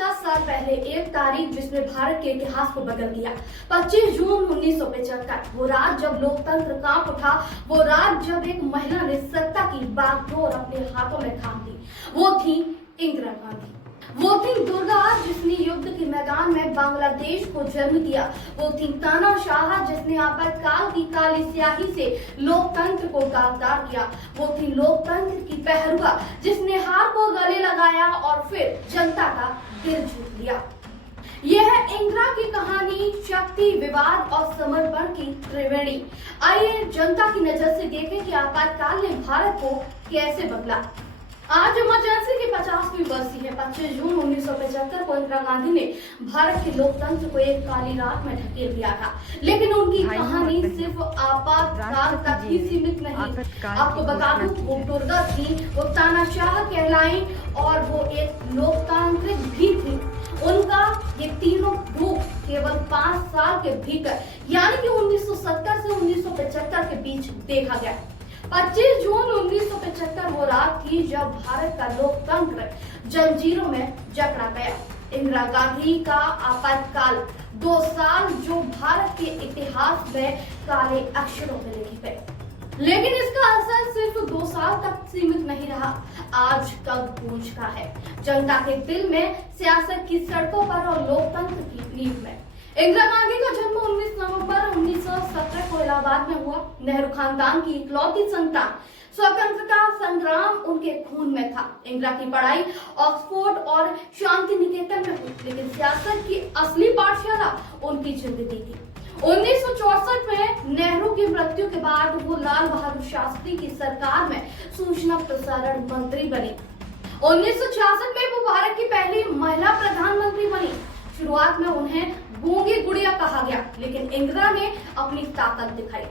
50 साल पहले एक तारीख जिसने भारत के इतिहास को बदल दिया। 25 जून 1975, वो रात जब लोकतंत्र कांप उठा, वो रात जब एक महिला ने सत्ता की बागडोर अपने हाथों में थाम ली। वो थी इंदिरा गांधी। वो थी दुर्गा जिसने युद्ध के मैदान में बांग्लादेश को जन्म दिया। वो थी तानाशाह जिसने आपातकाल की काली स्याही से लोकतंत्र को दागदार किया। वो थी लोकतंत्र की पहरुआ जिसने हार को गले लगाया और फिर जनता का दिल जीत लिया। यह है इंदिरा की कहानी, शक्ति, विवाद और समर्पण की त्रिवेणी। आइए जनता की नजर से देखें कि आपातकाल ने भारत को कैसे बदला। आज इमरजेंसी की 50वीं बरसी है। 25 जून 1975 को इंदिरा गांधी ने भारत के लोकतंत्र को एक काली रात में ढकेल दिया था, लेकिन उनकी कहानी सिर्फ आपातकाल तक ही सीमित नहीं। आपको बता दूं, वो दुर्गा थी, वो तानाशाह कहलाई और वो एक लोकतांत्रिक भी थी। उनका ये तीनों रूप केवल 5 साल के भीतर यानी कि 1970 से 1975 के बीच देखा गया। 25 जून 1975 वो रात थी जब भारत का लोकतंत्र जंजीरों में जकड़ा गया। इंदिरा गांधी का आपातकाल 2 साल जो भारत के इतिहास में काले अक्षरों में लिखे गए। लेकिन इसका असर सिर्फ 2 साल तक सीमित नहीं रहा, आज तक गूंजता है जनता के दिल में, सियासत की सड़कों पर और लोकतंत्र की नींव में। इंदिरा गांधी का जन्म 19 नवंबर 1917 को इलाहाबाद में हुआ। नेहरू खानदान की इकलौती संतान, स्वतंत्रता संग्राम उनके खून में था। इंदिरा की पढ़ाई ऑक्सफोर्ड और शांति निकेतन में हुई, लेकिन सियासत की असली पाठशाला उनकी जिंदगी थी। 1964 में नेहरू की मृत्यु के बाद वो लाल बहादुर शास्त्री की सरकार में सूचना प्रसारण मंत्री बनी। 1966 में वो भारत की पहली महिला प्रधानमंत्री बनी। शुरुआत में उन्हें गूंगी गुड़िया कहा गया, लेकिन इंदिरा ने अपनी ताकत दिखाई।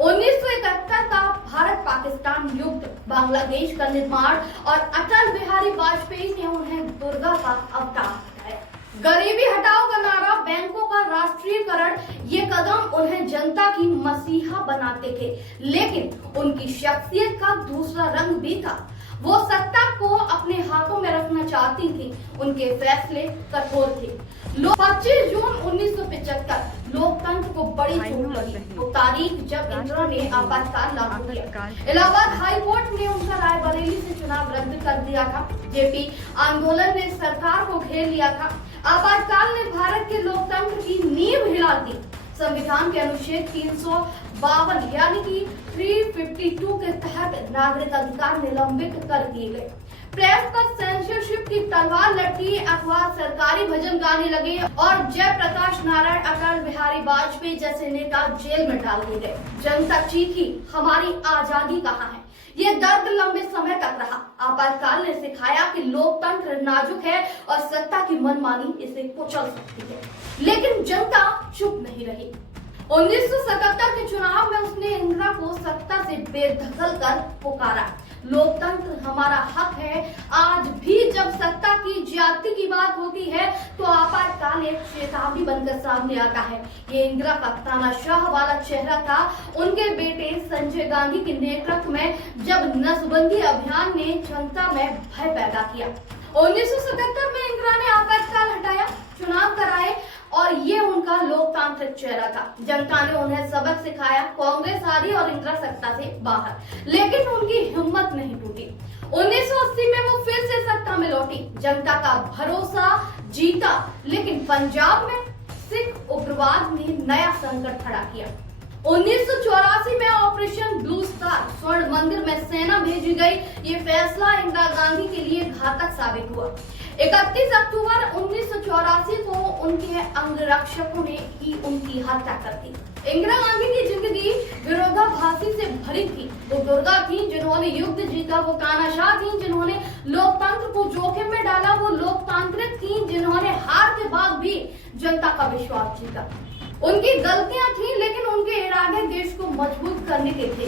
1971 का भारत पाकिस्तान युद्ध, बांग्लादेश का निर्माण और अटल बिहारी वाजपेयी ने उन्हें दुर्गा का अवतार दिखाया। गरीबी हटाओ का नारा, बैंकों का राष्ट्रीयकरण, ये कदम उन्हें जनता की मसीहा बनाते थे, लेकिन उनकी शख्सियत का दूसरा रंग भी था। वो सत्ता को अपने हाथों में रखना चाहती थी, उनके फैसले कठोर थे। 25 जून 1975 लोकतंत्र को बड़ी चोट लगी। वो तारीख जब इंदिरा ने आपातकाल लागू किया। इलाहाबाद हाई कोर्ट ने उनका रायबरेली से चुनाव रद्द कर दिया था। जेपी आंदोलन ने सरकार को घेर लिया था। आपातकाल ने भारत के लोकतंत्र की नींव हिला दी। संविधान के अनुच्छेद 352 यानी कि 352 के तहत नागरिक अधिकार निलंबित कर दिए गए। प्रेस पर सेंसरशिप की तलवार लटकी, अखबार सरकारी भजन गाने लगे और जयप्रकाश नारायण, अटल बिहारी वाजपेयी जैसे नेता जेल में डाल दिए गए। जनता चीखी, हमारी आजादी कहाँ है? ये दर्द लंबे समय तक रहा। आपातकाल ने सिखाया कि लोकतंत्र नाजुक है और सत्ता की मनमानी इसे कुचल सकती है, लेकिन जनता चुप नहीं रही। 1977 के चुनाव में उसने इंदिरा को सत्ता से बेदखल कर पुकारा। लोकतंत्र हमारा हक है। आज भी जब सत्ता की ज्यादती की बात होती है तो आपातकाल एक चेतावनी बनकर सामने आता है। ये इंदिरा का तानाशाह वाला चेहरा था। उनके बेटे संजय गांधी के नेतृत्व में जब नसबंदी अभियान ने जनता में भय पैदा किया। 1977 में इंदिरा ने आपातकाल हटाया, चुनाव कराए और ये उनका लोकतांत्रिक चेहरा था। जनता ने उन्हें सबक सिखाया। कांग्रेस हारी और इंदिरा सत्ता से बाहर, लेकिन उनकी हिम्मत नहीं टूटी। 1980 में वो फिर से सत्ता में लौटी। जनता का भरोसा जीता, लेकिन पंजाब में सिख उग्रवाद ने नया संकट खड़ा किया। 1984 में ऑपरेशन ब्लू स्टार, स्वर्ण मंदिर में सेना भेजी गई। ये फैसला इंदिरा गांधी के लिए घातक साबित हुआ। 31 अक्टूबर 1984 को उनके अंगरक्षकों ने ही उनकी हत्या कर दी। इंदिरा गांधी की जिंदगी विरोधाभासी से भरी थी। वो दुर्गा थी जिन्होंने युद्ध जीता, वो तानाशाह थी जिन्होंने लोकतंत्र को जोखिम में डाला, वो लोकतांत्रिक थी जिन्होंने हार के बाद भी जनता का विश्वास जीता। उनकी गलतियां थी, लेकिन उनके इरादे देश को मजबूत करने के थे।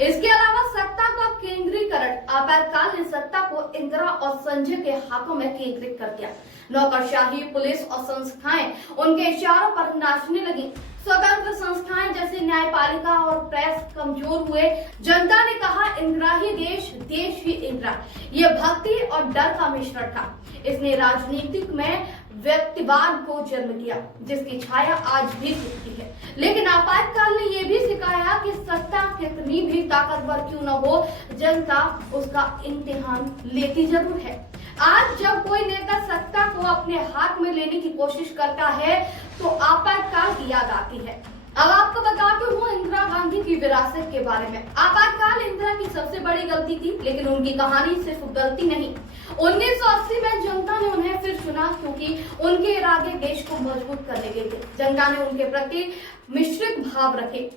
इसके अलावा सत्ता का केंद्रीकरण, आपातकाल ने सत्ता को इंदिरा और संजय के हाथों में केंद्रित कर दिया। नौकरशाही, पुलिस और संस्थाएं उनके इशारों पर नाचने लगी। स्वतंत्र संस्थाएं जैसे न्यायपालिका और प्रेस कमजोर हुए। जनता ने कहा इंदिरा ही देश, देश ही इंदिरा। ये भक्ति और डर का मिश्रण था। इसने राजनीतिक में व्यक्तिवाद को जन्म दिया, जिसकी छाया आज भी दिखती है। लेकिन आपातकाल ने यह भी सिखाया कि सत्ता कितनी भी ताकतवर क्यों न हो, जनता उसका इम्तिहान लेती जरूर है। आज जब कोई नेता सत्ता को अपने हाथ में लेने की कोशिश करता है तो आपातकाल की याद आती है। अब आपको बताती हूँ इंदिरा गांधी की विरासत के बारे में। आपातकाल इंदिरा की सबसे बड़ी गलती थी, लेकिन उनकी कहानी सिर्फ गलती नहीं। 1980 में जनता ने उन्हें फिर चुना क्योंकि उनके इरादे देश को मजबूत करने के थे। जनता ने उनके प्रति मिश्रित भाव रखे।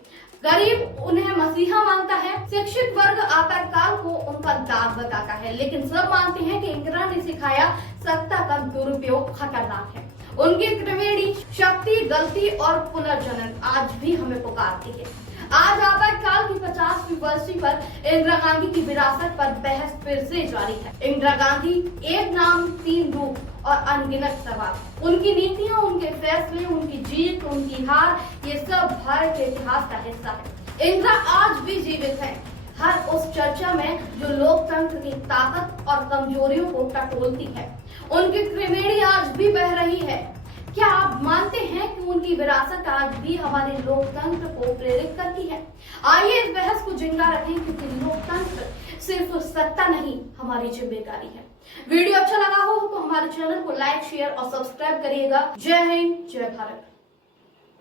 गरीब उन्हें मसीहा मानता है, शिक्षित वर्ग आपातकाल को उनका दाग बताता है, लेकिन सब मानते हैं कि इंदिरा ने सिखाया सत्ता का दुरुपयोग खतरनाक है। उनकी त्रिवेणी शक्ति, गलती और पुनर्जनन आज भी हमें पुकारती है। आज आपातकाल की 50वीं बरसी पर इंदिरा गांधी की विरासत पर बहस फिर से जारी है। इंदिरा गांधी, एक नाम तीन रूप और अनगिनत सवाल। उनकी नीतियां, उनके फैसले, उनकी जीत, उनकी हार, ये सब भारत के इतिहास का हिस्सा है। इंदिरा आज भी जीवित है, हर उस चर्चा में जो लोकतंत्र की ताकत और कमजोरियों को टटोलती है। उनकी त्रिवेणी आज भी बह रही है। क्या आप मानते हैं कि उनकी विरासत आज भी हमारे लोकतंत्र को प्रेरित करती है? आइए इस बहस को जिंदा रखें, क्योंकि लोकतंत्र सिर्फ सत्ता नहीं, हमारी जिम्मेदारी है। वीडियो अच्छा लगा हो तो हमारे चैनल को लाइक, शेयर और सब्सक्राइब करिएगा। जय हिंद, जय भारत।